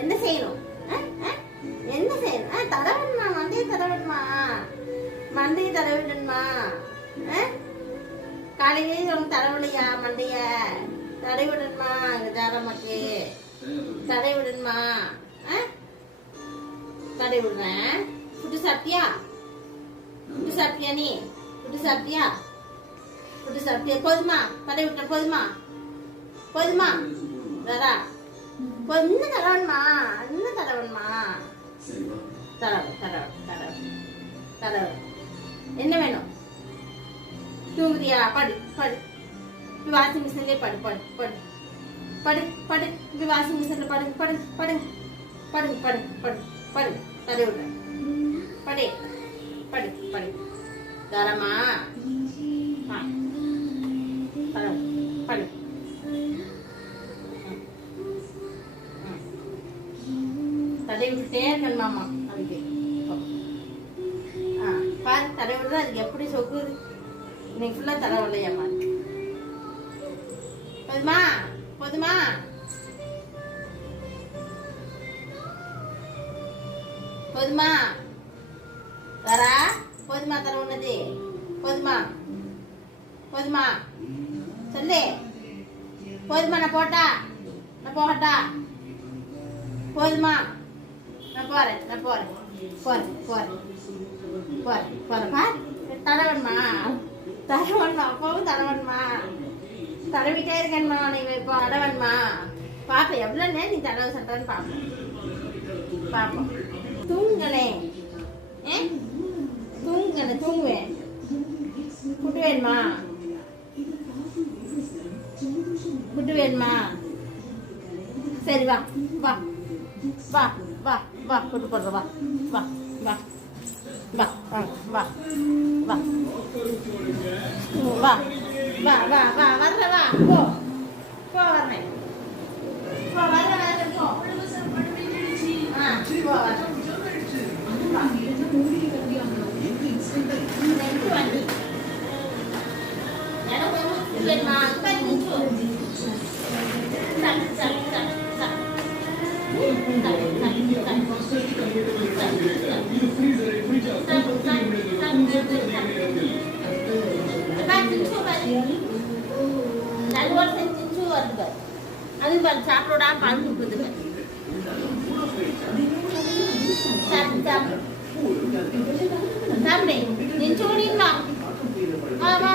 என்ன செய்யணும்? என்ன செய்யணும்? தடவிடணுமா? மண்டையை தடவிடணுமா? மண்டையை தடவிடணுமா? காலையிலே உனக்கு தடவிலையா? மண்டைய தடவிடணுமா? ஜாரமாக்கு தடவிடணுமா? தடவிடுறேன். புட்டு சாப்பிட்டியா? புட்டு சாப்பிட்டியா? நீ புட்டு சாப்பிட்டியா? புட்டு சாப்பிட்டியா? போதுமா? தடவிட்டேன். போதுமா? போதுமா? வேறா இன்னும் தடவணுமா? இன்னும் தடவணுமா? தடவு தடவு தடவு தடவு. என்ன வேணும்? தூங்குறியா? படு படு. வாஷிங் மிஷின்லேயே படு படு படு படு படு. வாஷிங் மிஷின்ல படு படு படு படு படு படு படு. தடவி விடுறேன். படு படு படு. தரமா? படு படு. தடவி விட்டுட்டே இருக்கணும் மாமா. அதுக்கு பாரு தடவி விடுறது. அதுக்கு எப்படி சொக்குது? இன்னைக்கு ஃபுல்லா தடவில்லையாம்மா. போதுமா? போதுமா? போதுமா? வரா? போதுமா தடவுனது? போதுமா? போதுமா? சொல்லு. போதுமா? நான் போட்டா? நான் போகட்டா? போதுமா? நான் போறேன். நான் போறேன். போறேன் போறேன் போறேன் போறேன். பார் தடவணுமா? தடவணுமா? அப்பவும் தடவணுமா? தடவிட்டே இருக்கணுமா? நீ இப்போ தடவணுமா? பாப்பா எவ்வளோ நேரம் நீ தடவை சட்டன்னு பார்ப்போம். பார்ப்போம். தூங்கலே. தூங்கல. தூங்குவேன். புட்டு வேணுமா? புட்டு வேணுமா? சரி வா வா வா வா வா. புட்டு போடுற. வா வா வா வா வா வா வா வா வா வா. வர்ற வா. போ போ. வர்றேன். போ. வர்ற வர்ற போ. போ வர்றேன். அது சாப்பிடா பழம் கொடுக்குது. சாப்பிடு. நீ சூடின் வா வா வா